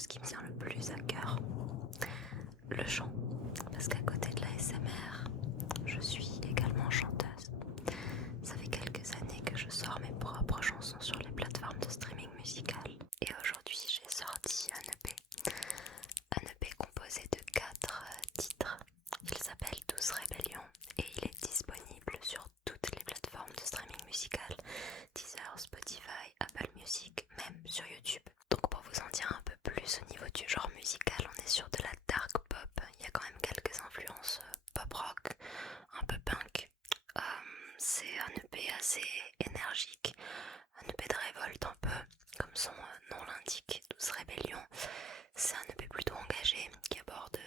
ce qui me tient le plus à cœur, le chant. Parce qu'à côté de la l'ASMR, je suis également chanteuse. Ça fait quelques années que je sors mes propres chansons sur les plateformes de streaming musical. Et aujourd'hui, j'ai sorti un EP. Un EP composé de 4 titres. Il s'appelle 12 Rébellions et il est disponible sur toutes les plateformes de streaming musical, Deezer, Spotify, Apple Music, même sur YouTube. Donc pour vous en dire un peu plus au niveau du genre musical, on est sur de la dark pop. Il y a quand même quelques influences pop rock, un peu punk. C'est un EP assez énergique, un EP de révolte un peu, comme son nom l'indique, 12 Rébellions. C'est un EP plutôt engagé qui aborde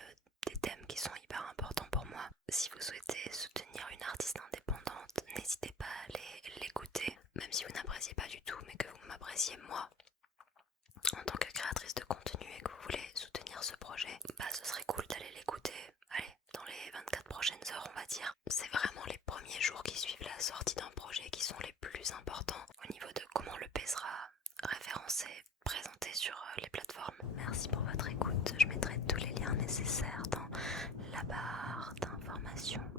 des thèmes qui sont hyper importants pour moi. Si vous souhaitez soutenir une artiste indépendante, n'hésitez pas à aller l'écouter, même si vous n'appréciez pas du tout, mais que vous m'appréciez moi en tant que créatrice de contenu et que vous voulez soutenir ce projet, ce serait cool d'aller l'écouter. Allez, dans les 24 prochaines heures on va dire. C'est vraiment les premiers jours qui suivent la sortie d'un projet qui sont les plus importants au niveau de comment le P sera référencé, présenté sur les plateformes. Merci pour votre écoute, je mettrai tous les liens nécessaires dans la barre d'informations.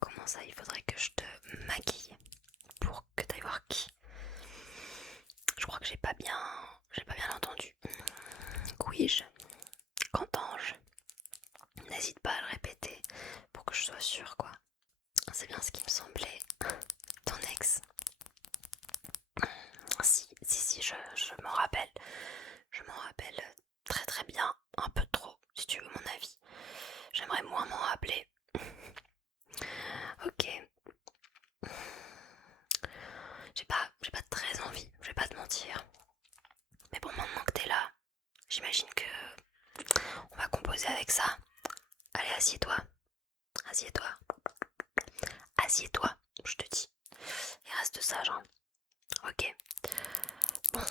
Comment ça, il faudrait que je te maquille pour que tu ailles voir qui? Je crois que j'ai pas bien entendu. Couis-je? Qu'entends-je? N'hésite pas à le répéter pour que je sois sûre quoi. C'est bien ce qui me semblait. Ton ex. Si, je m'en rappelle. Je m'en rappelle très très bien. Un peu trop, si tu veux mon avis. J'aimerais moins m'en rappeler. Ok. J'ai pas très envie, je vais pas te mentir. Mais bon, maintenant que t'es là, j'imagine que on va composer avec ça. Allez, assieds-toi. Assieds-toi. Assieds-toi, je te dis. Et reste sage, hein. Ok. Bon.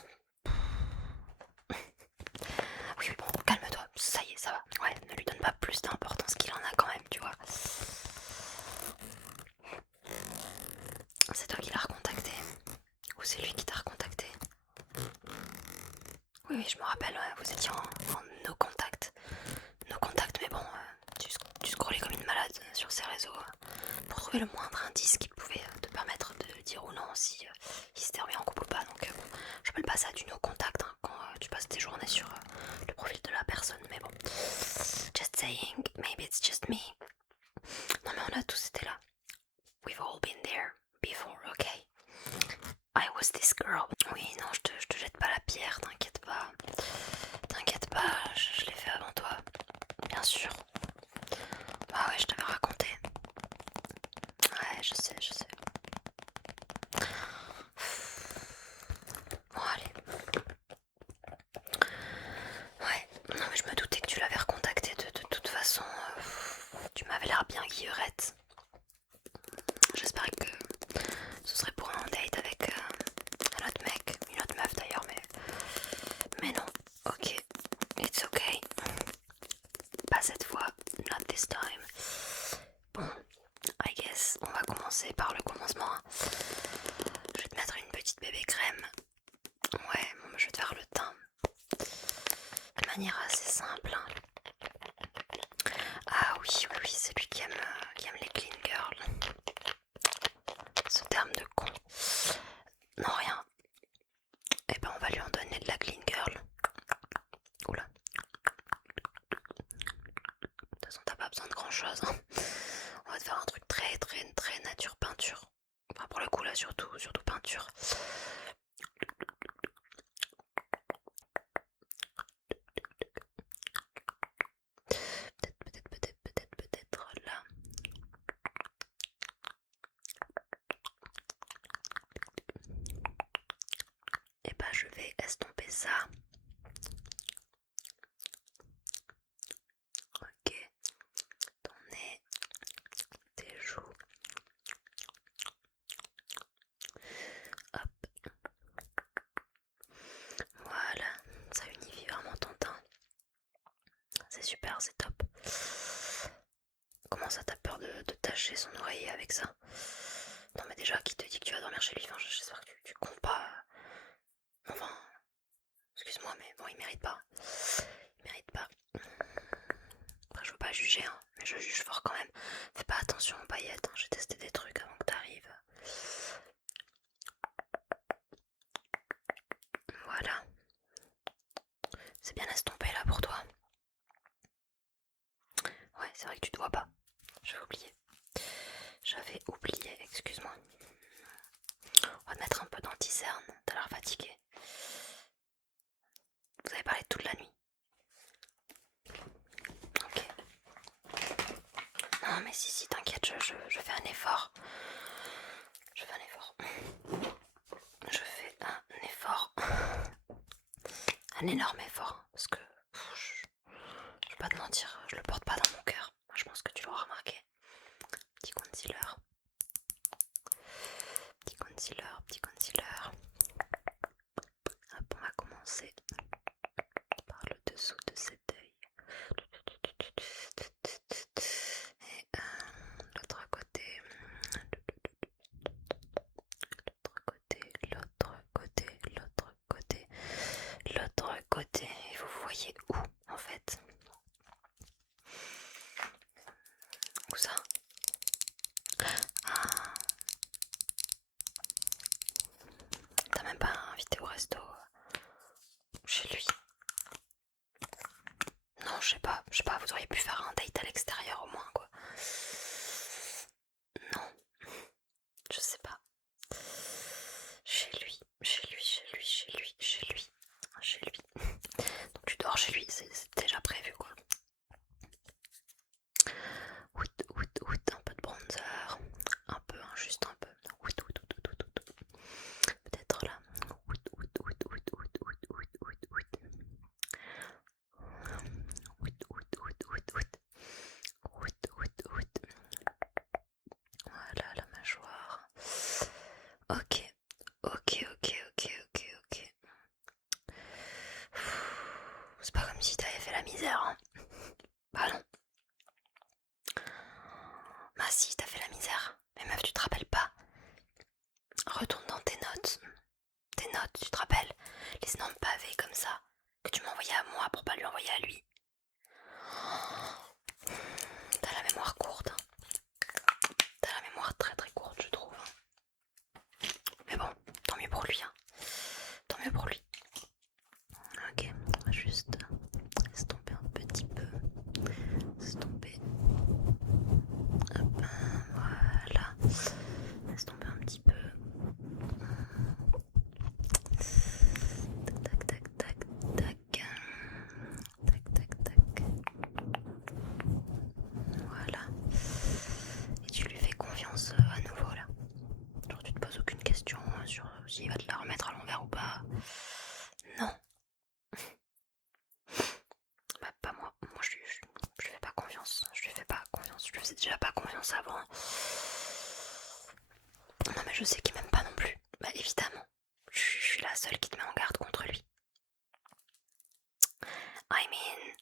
Oui, bon, calme-toi. Ça y est, ça va. Ouais, ne lui donne pas plus d'importance qu'il en a quand même, tu vois. C'est toi qui l'as recontacté? Ou c'est lui qui t'a recontacté? Oui, je me rappelle, ouais, vous étiez en no contact. No contact, mais bon, tu scrollais comme une malade sur ses réseaux pour trouver le moindre indice qui pouvait te permettre de dire ou non si il s'était remis en couple ou pas. Donc bon, j'appelle pas ça du no contact hein, quand tu passes tes journées sur le profil de la personne, mais bon. Just saying, maybe it's just me. Non mais on a tous été là. We've all been there before, okay? I was this girl. Oui, non, je te jette pas la pierre, t'inquiète pas. T'inquiète pas, je l'ai fait avant toi. Bien sûr. Bah ouais, je t'avais raconté. Ouais, je sais. Bon, allez. Ouais, non mais je me doutais que tu l'avais recontacté de toute façon. Tu m'avais l'air bien guillerette. J'espérais que ce serait pour un date avec un autre mec, une autre meuf d'ailleurs, mais non. Ok, it's okay. Pas cette fois, not this time. Bon, I guess on va commencer par le commencement. Hein. Je vais te mettre une petite bébé crème. Ouais, bon, je vais te faire le teint. De manière assez simple. Hein. Ah oui, c'est lui qui aime les clean girls. Ce terme de con. Non, rien. Eh ben, on va lui en donner de la clean girl. Oula. De toute façon, t'as pas besoin de grand chose. Hein. On va te faire un truc très nature peinture. Enfin, pour le coup, là, surtout peinture. Peut-être là. Et bah je vais estomper ça. Ok. Ton nez, tes joues. Hop. Voilà. Ça unifie vraiment ton teint. C'est super, c'est top. Comment ça t'as peur de tacher son oreiller avec ça? Non mais déjà, qui te dit que tu vas dormir chez lui? Enfin, j'espère que tu comptes pas. Enfin, excuse-moi, mais bon, il mérite pas. estompé là pour toi. Ouais, c'est vrai que tu te vois pas. J'avais oublié. Excuse-moi. On va te mettre un peu d'anti-cerne, t'as l'air fatigué. Vous avez parlé toute la nuit. Ok. Non mais si, t'inquiète, je fais un effort. Je fais un effort. Je fais un effort. Un énorme effort. Parce que je vais pas te mentir, je le porte pas dans mon cœur. Je pense que tu l'auras remarqué. Petit concealer. Petit concealer, petit concealer. Hop, on va commencer par le dessous de cet œil. Et l'autre côté. L'autre côté. Et vous voyez où en fait? Où ça? Ah, t'as même pas invité au resto chez lui? Non, je sais pas, vous auriez pu faire un date à l'extérieur au moins quoi. Non, je sais pas. Chez lui. Donc tu dors chez lui, c'est déjà prévu quoi. Un peu de bronzer, un peu, hein, juste un peu. Peut-être là. Voilà la mâchoire. Ok. C'est pas comme si t'avais fait la misère, hein. Bah non. Bah si, t'as fait la misère. Mais meuf, tu te rappelles pas? Retourne dans tes notes. Tu te rappelles? Les énormes pavés comme ça, que tu m'envoyais à moi pour pas lui envoyer à lui. T'as la mémoire courte, hein. T'as la mémoire très très courte, je trouve. Mais bon, tant mieux pour lui, hein. Tant mieux pour lui. Ok, on va juste estomper un petit peu. Estomper. Hop, voilà. Estomper un petit peu. Tac, tac, tac, tac. Tac, tac, tac. Voilà. Et tu lui fais confiance à nouveau là. Genre tu te poses aucune question sur s'il va te la remettre à l'envers ou pas. Non. Bah pas moi. Moi je lui fais pas confiance. Je lui faisais déjà pas confiance avant. Non mais je sais qu'il m'aime pas non plus. Bah évidemment. Je suis la seule qui te met en garde contre lui. I mean...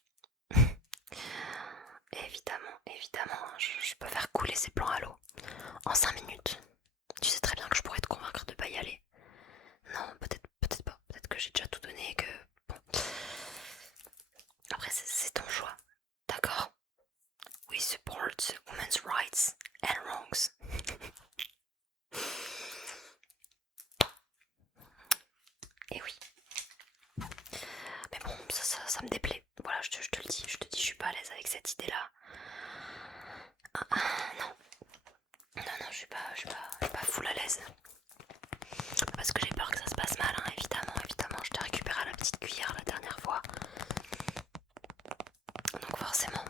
évidemment, je peux faire couler ses plans à l'eau. En 5 minutes. Tu sais très bien que je pourrais te convaincre de pas y aller. Non, peut-être pas. Peut-être que j'ai déjà tout donné et que... Bon. Après, c'est ton choix. D'accord? We support women's rights and wrongs. Et oui. Mais bon, ça me déplaît. Voilà, je te le dis. Je te dis, je suis pas à l'aise avec cette idée-là. Non. Non, je suis pas full à l'aise. Parce que j'ai peur que ça se passe mal, hein, évidemment. Je t'ai récupéré à la petite cuillère la dernière fois. Donc forcément.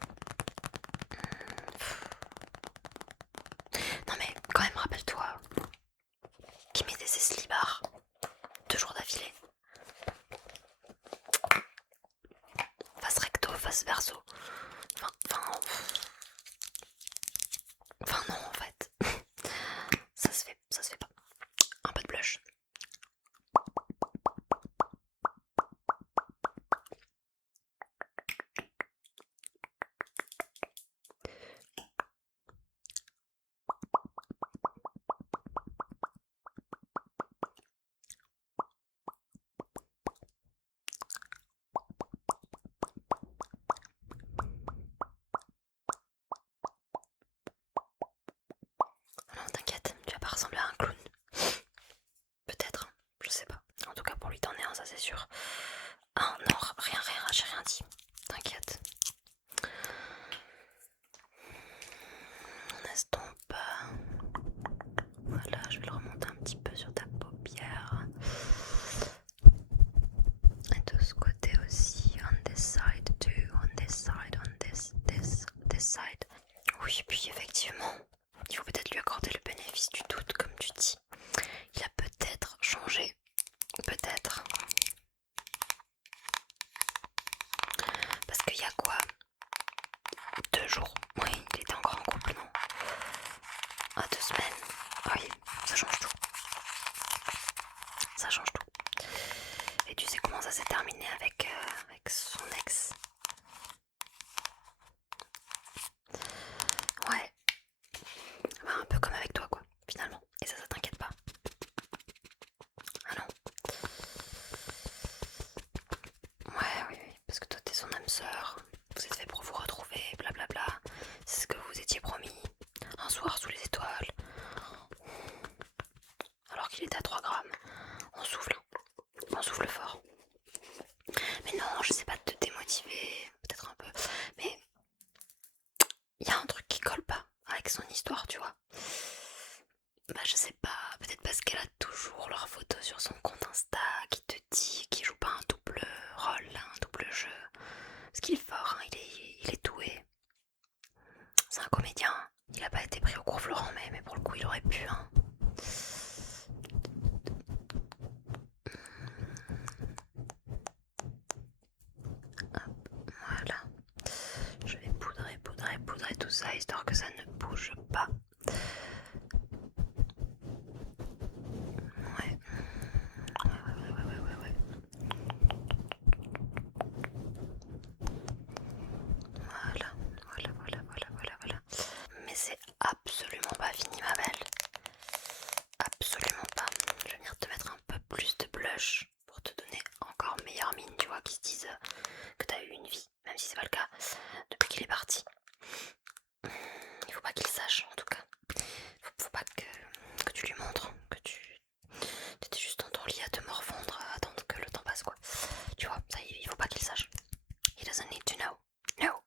Non mais quand même, rappelle-toi qu'il mettait ses slibards 2 jours d'affilée. Face recto, face verso. Enfin non en fait. Ça se fait pas. Un peu de blush. parti. T'inquiète. On estompe. Voilà, je vais le remonter un petit peu sur ta paupière. Et de ce côté aussi. On this side too. On this side. On this side. Oui, puis effectivement, il faut peut-être lui accorder le bénéfice du doute, comme tu dis. Il a peut-être changé. Peut-être. Parce qu'il y a quoi 2 jours. Oui, il était encore en couple, non? 2 semaines. Oui, ça change tout. Ça change tout. Et tu sais comment ça s'est terminé avec son ex? Ouais. Bah, un peu comme avec toi, quoi, finalement. Et ça t'inquiète pas? Ah non? Ouais, oui, parce que toi t'es son âme sœur. Vous êtes fait pour vous retrouver, blablabla. C'est ce que vous étiez promis. Un soir sous les étoiles. Alors qu'il était à 3 grammes. On souffle fort. Mais non, je sais pas te démotiver, peut-être un peu. Mais il y a un truc qui colle pas avec son histoire, tu vois. Bah je sais pas, peut-être parce qu'elle a toujours leurs photos sur son compte Insta qui te dit qu'il joue pas un double rôle, un double jeu. Parce qu'il est fort, hein, il est doué. C'est un comédien. Il a pas été pris au cours Florent, mais pour le coup il aurait pu, hein. Hop, voilà. Je vais poudrer tout ça histoire que ça ne bouge pas. Ouais. Voilà. Mais c'est absolument pas fini, ma belle. Absolument pas. Je vais venir te mettre un peu plus de blush pour te donner encore meilleure mine, tu vois, qui se disent que t'as eu une vie, même si c'est pas le cas depuis qu'il est parti. Il faut pas qu'il sache, en tout cas. Faut pas que tu lui montres que tu étais juste dans ton lit à te morfondre, à attendre que le temps passe, quoi. Tu vois, ça, il faut pas qu'il sache. He doesn't need to know. No.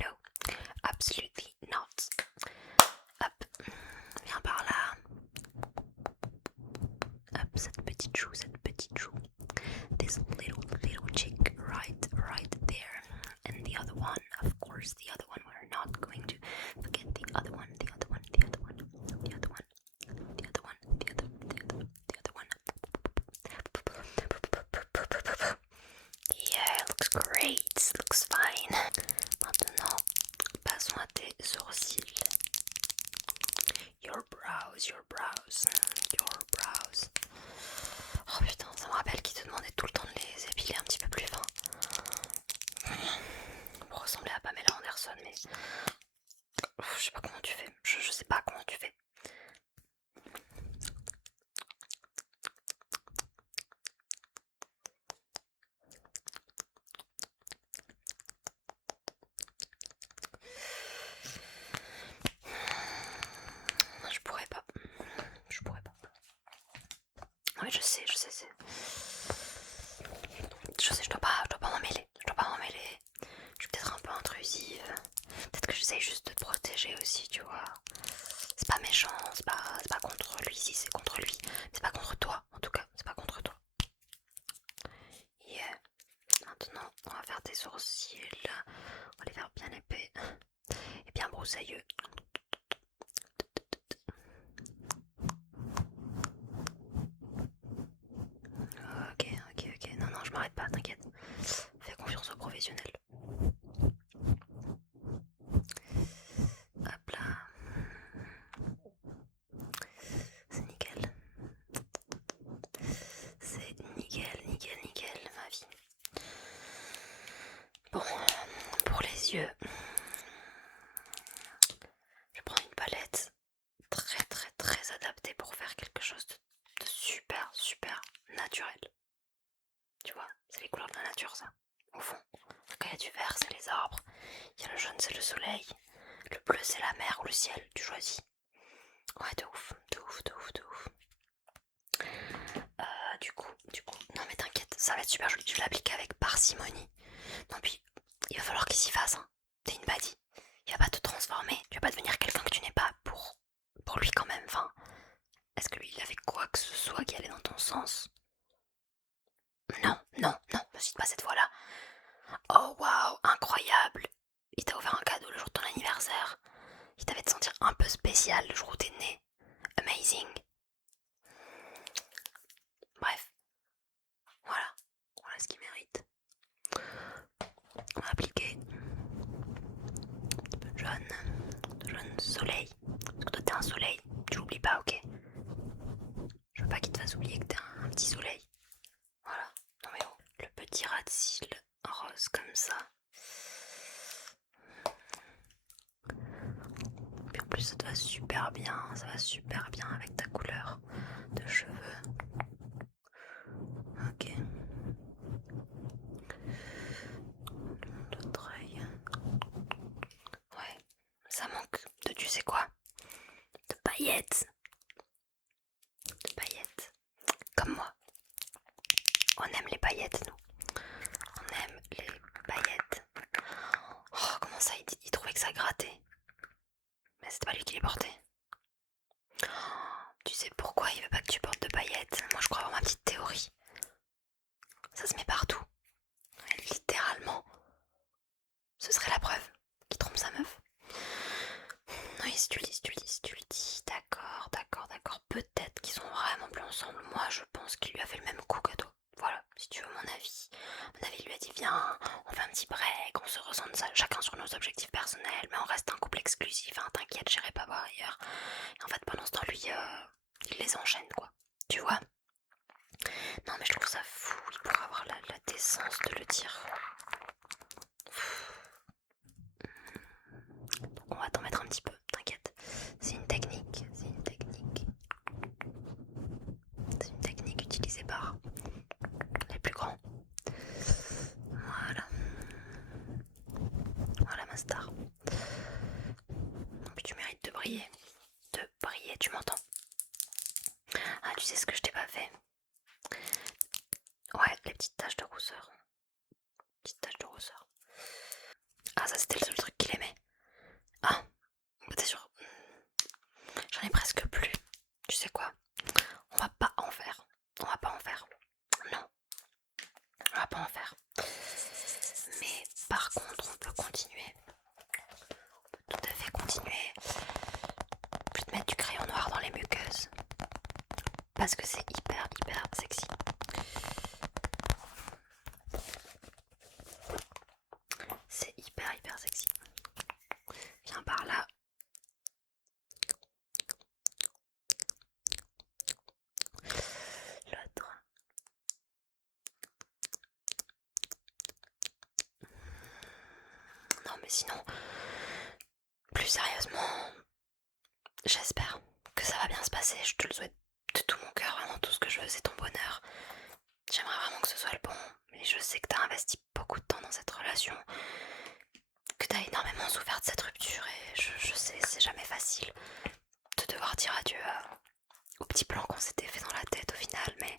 No. Absolutely not. Hop, viens par là. Hop, cette petite joue. This little cheek right there. And the other one, of course, we're not going to forget the other one. Yeah, it looks great, looks fine. Maintenant, passons à tes sourcils. Your brows. Oh putain, ça me rappelle qu'il te demandait tout le temps de les épiler un petit peu plus fin. Pour ressembler à Pamela Anderson, mais je sais pas comment tu fais. Je sais pas comment tu fais. Je pourrais pas. Oui, je sais. Je dois pas m'en mêler. Je suis peut-être un peu intrusive. Peut-être que j'essaye juste de te protéger aussi, tu vois. C'est pas méchant, c'est pas contre lui, si c'est contre lui. C'est pas contre toi, en tout cas, c'est pas contre toi. Yeah. Maintenant, on va faire tes sourcils. On va les faire bien épais et bien broussailleux. Ok. Non, je m'arrête pas, t'inquiète. Fais confiance aux professionnels. Hop là. C'est nickel. C'est nickel, ma vie. Bon, pour les yeux, je prends une palette très adaptée pour faire quelque chose de super naturel. Tu vois, c'est les couleurs de la nature, ça. Au fond, quand il y a du vert, c'est les arbres. Il y a le jaune, c'est le soleil. Le bleu, c'est la mer ou le ciel. Tu choisis. Ouais, de ouf. Du coup. Non mais t'inquiète, Ça va être super joli. Je vais l'appliquer avec parcimonie. Non, puis il va falloir qu'il s'y fasse. Hein. T'es une baddie. Il va pas te transformer. Tu vas pas devenir quelqu'un que tu n'es pas pour lui quand même. Enfin, est-ce que lui il avait quoi que ce soit qui allait dans ton sens? Non, non, non, ne cite pas cette fois-là. Oh waouh, incroyable. Il t'a offert un cadeau le jour de ton anniversaire. Il t'avait te sentir un peu spécial le jour où t'es né. Amazing. Bref, voilà. Voilà ce qu'il mérite. On va appliquer un petit peu de jaune soleil. Parce que toi t'es un soleil. Tu l'oublies pas, ok? Je veux pas qu'il te fasse oublier que t'es un petit soleil. Voilà. Non mais oh. Le petit ras de cils rose comme ça. Puis en plus ça te va super bien. Ça va super bien avec ta couleur de cheveux. Ok. L'autre œil. Ouais. Ça manque de tu sais quoi? De paillettes. De paillettes. Comme moi. On aime les paillettes, nous. On aime les paillettes. Oh, comment ça, il trouvait que ça grattait. Mais c'était pas lui qui les portait. Tu sais pourquoi il veut pas que tu portes de paillettes? Moi, je crois avoir ma petite théorie. Ça se met partout. Littéralement. Ce serait la preuve qu'il trompe sa meuf. Oui, si tu le dis, si tu le dis, si tu le dis. D'accord, d'accord, d'accord. Peut-être qu'ils sont vraiment plus ensemble. Moi, je pense qu'il lui a fait le même coup que toi. Voilà, si tu veux mon avis. Mon avis, il lui a dit viens, on fait un petit break, on se ressent chacun sur nos objectifs personnels, mais on reste un couple exclusif, hein, t'inquiète, j'irai pas voir ailleurs. Et en fait, pendant ce temps, lui, il les enchaîne, quoi. Tu vois? Non, mais je trouve ça fou, il pourrait avoir la décence de le dire. Donc on va t'en mettre un petit peu, t'inquiète. C'est une technique, c'est une technique. C'est une technique utilisée par les plus grands. Voilà. Voilà ma star. Puis tu mérites de briller. De briller, tu m'entends? Ah, tu sais ce que je t'ai pas fait? Ouais, les petites taches de rousseur. Petites taches de rousseur. Ah, ça c'était le seul truc qu'il aimait. Ah, t'es sûr? J'en ai presque plus. Tu sais quoi? On va pas en faire. On va pas en faire. Non, on va pas en faire. Mais par contre, on peut continuer. On peut tout à fait continuer. Je vais te mettre du crayon noir dans les muqueuses. Parce que c'est hyper, hyper sexy. C'est hyper, hyper sexy. Viens par là. L'autre. Non mais sinon, plus sérieusement, j'espère que ça va bien se passer. Je te le souhaite de tout mon cœur. Vraiment, tout ce que je veux, c'est ton bonheur. J'aimerais vraiment que ce soit le bon. Mais je sais que t'as investi beaucoup de temps dans cette relation. Que t'as énormément souffert de cette rupture. Et je sais, c'est jamais facile de devoir dire adieu au petit plan qu'on s'était fait dans la tête au final. Mais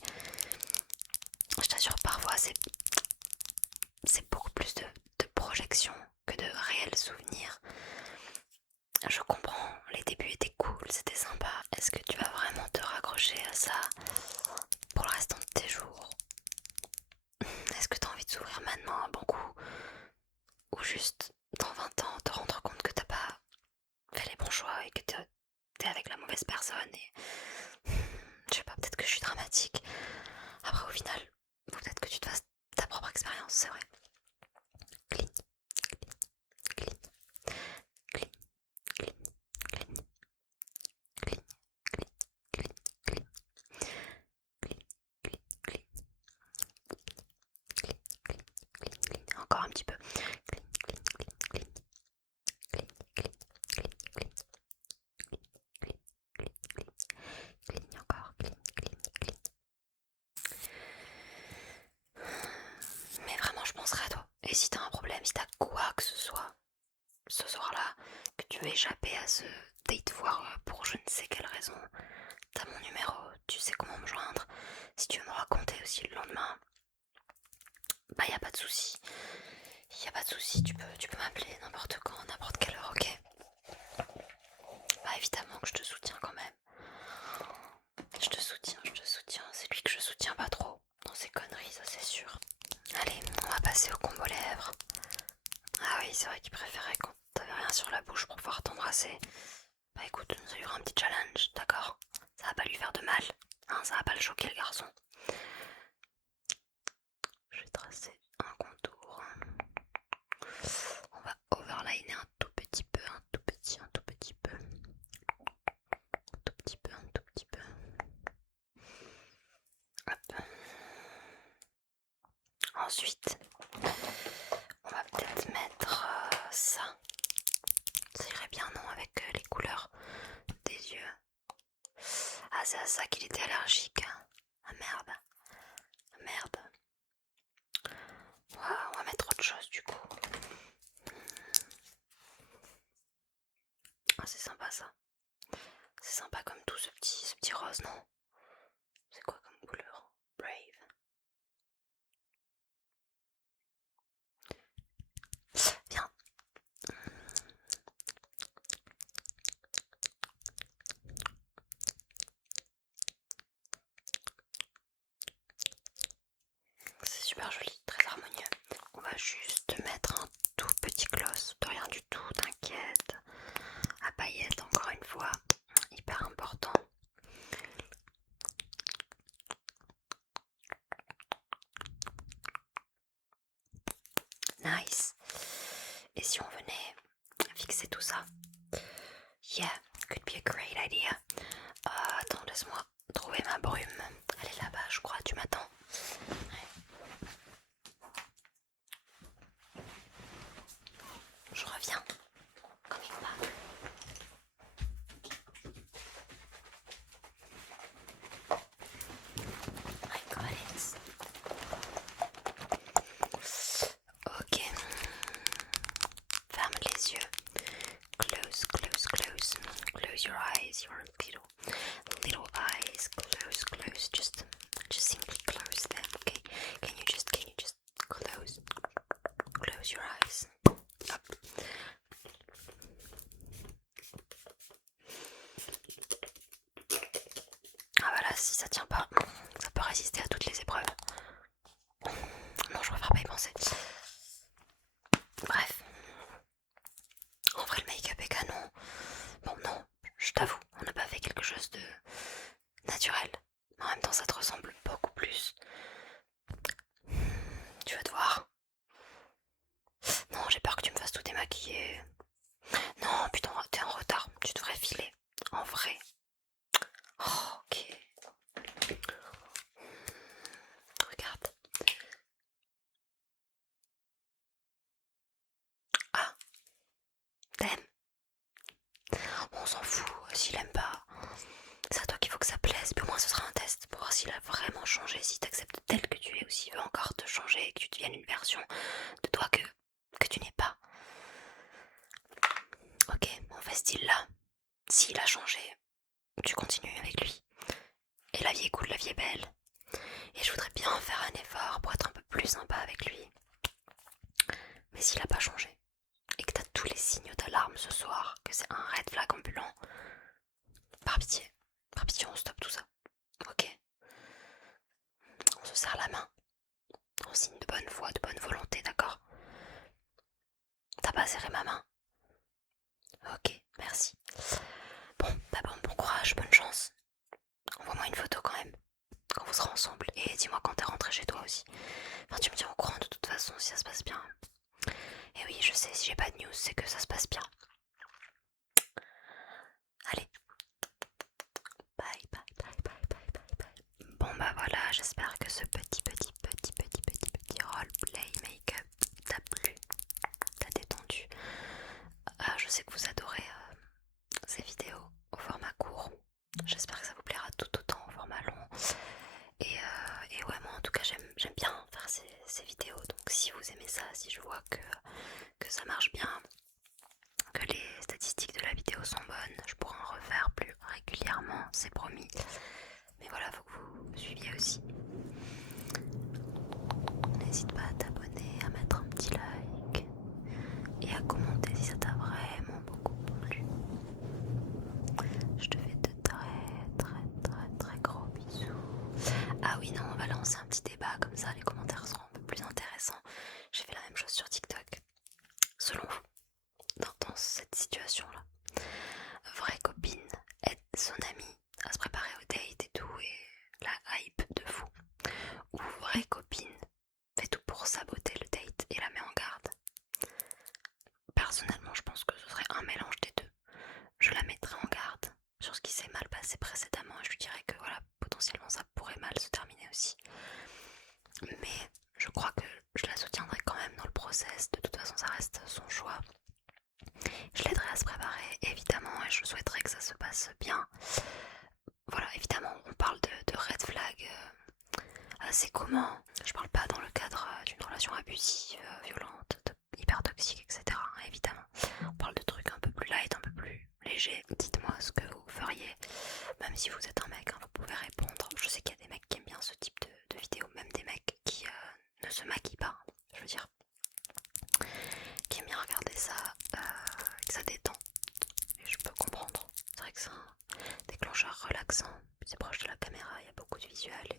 je t'assure, parfois, c'est beaucoup plus de projection que de réels souvenirs. Je comprends, les débuts étaient cool, c'était sympa. Est-ce que tu vas vraiment te raccrocher à ça pour le restant de tes jours? Est-ce que t'as envie de s'ouvrir maintenant un bon coup? Ou juste, dans 20 ans, te rendre compte que t'as pas fait les bons choix et que t'es avec la mauvaise personne et... Je sais pas, peut-être que je suis dramatique. Après, au final, peut-être que tu te fasses ta propre expérience, c'est vrai. Clean, clean, clean, clean, clean, clean, clean, clean, clean, clean, clean, clean. Encore un petit peu. Clean, clean, clean, clean, clean, clean, clean, clean, clean, clean, clean, clean, encore, clean, clean, clean. Mais vraiment, je penserai à toi. Et si t'as un problème, si t'as quoi que ce soit, ce soir-là, que tu veux échapper à ce date voir pour je ne sais quelle raison, t'as mon numéro, tu sais comment me joindre. Si tu veux me raconter aussi le lendemain, Bah y a pas de souci. Y a pas de souci, tu peux m'appeler n'importe quand, n'importe quelle heure, ok? Bah évidemment que je te soutiens quand même. Je te soutiens. C'est lui que je soutiens pas trop dans ses conneries, ça c'est sûr. Allez, on va passer au combo lèvres. Ah oui, c'est vrai qu'il préférait quand t'avais rien sur la bouche pour pouvoir t'embrasser. Bah écoute, ça lui fera un petit challenge, d'accord? Ça va pas lui faire de mal, hein, ça va pas le choquer le garçon. Je vais tracer un contour. On va overliner un tout petit peu, un tout petit peu. Un tout petit peu, un tout petit peu. Hop. Ensuite, on va peut-être mettre ça. Ça irait bien, non, avec les couleurs des yeux. Ah, c'est à ça qu'il était allergique. Ah merde. Ah merde. On va mettre autre chose du coup. Ah, c'est sympa ça. C'est sympa comme tout ce petit rose, non? C'est quoi comme couleur? Brave. Viens. C'est super joli, très harmonieux. On va juste mettre un tout petit gloss, de rien du tout, t'inquiète. À paillettes, encore une fois, hyper important. Nice. Et si on venait fixer tout ça? Yeah, could be a great idea. Attends, laisse-moi trouver ma brume. Elle est là-bas, je crois, tu m'attends? Je reviens. Coming back. I got it. Ok. Ferme les yeux. Close, close, close. Close your eyes, your little eyes. Close, close. Just simply close them. Okay. Can you just close your eyes? Hop. Ah voilà, si ça tient pas, ça peut résister à toutes les épreuves. Non, je préfère pas y penser. Bref. En vrai, le make-up est canon. Bon, non, je t'avoue, on n'a pas fait quelque chose de naturel. Mais en même temps, ça te ressemble beaucoup plus. Tu vas te voir. Non, j'ai peur que tu me fasses tout démaquiller. Non, putain, t'es en retard. Tu devrais filer. En vrai. Oh, ok. Regarde. Ah, t'aimes? On s'en fout, s'il aime pas. C'est à toi qu'il faut que ça plaise. Puis au moins, ce sera un test pour voir s'il a vraiment changé. Si t'acceptes tel que tu es ou s'il veut encore te changer et que tu deviennes une version de toi que tu n'es pas. Ok, on fait style là. S'il a changé, tu continues avec lui. Et la vie est cool, la vie est belle. Et je voudrais bien faire un effort pour être un peu plus sympa avec lui. Mais s'il a pas changé, et que t'as tous les signaux d'alarme ce soir, que c'est un red flag ambulant, par pitié, on stoppe tout ça. Ok? On se serre la main, en signe de bonne foi, de bonne volonté, d'accord? T'as pas serré ma main? Ok, merci. Bon, d'abord bon courage, bonne chance. Envoie-moi une photo quand même, quand vous serez ensemble. Et dis-moi quand t'es rentré chez toi aussi. Enfin, tu me tiens au courant de toute façon si ça se passe bien. Et oui, je sais, si j'ai pas de news, c'est que ça se passe bien. Allez. Bye, bye, bye, bye, bye, bye, bye. Bon bah voilà, j'espère que ce petit roleplay make-up t'a plu, t'a détendu. Je sais que vous adorez ces vidéos au format court. J'espère que ça vous plaira tout autant au format long. Et ouais, moi en tout cas j'aime bien faire ces vidéos. Donc si vous aimez ça, si je vois que ça marche bien, que les statistiques de la vidéo sont bonnes, je pourrai en refaire plus régulièrement, c'est promis. Mais voilà, faut que vous me suiviez aussi. saboter le date et la met en garde. Personnellement, je pense que ce serait un mélange des deux. Je la mettrais en garde sur ce qui s'est mal passé précédemment et je lui dirais que voilà, potentiellement ça pourrait mal se terminer aussi. Mais je crois que je la soutiendrai quand même dans le process. De toute façon, ça reste son choix. Je l'aiderai à se préparer, évidemment, et je souhaiterais que ça se passe bien. Voilà, évidemment, on parle de red flag assez commun. Je parle pas dans le cadre d'une relation abusive, violente, hyper toxique, etc. Évidemment, on parle de trucs un peu plus light, un peu plus légers. Dites-moi ce que vous feriez, même si vous êtes un mec, hein, vous pouvez répondre. Je sais qu'il y a des mecs qui aiment bien ce type de vidéos, même des mecs qui ne se maquillent pas, je veux dire, qui aiment bien regarder ça, que ça détend. Et je peux comprendre. C'est vrai que c'est un déclencheur relaxant. C'est proche de la caméra, il y a beaucoup de visuels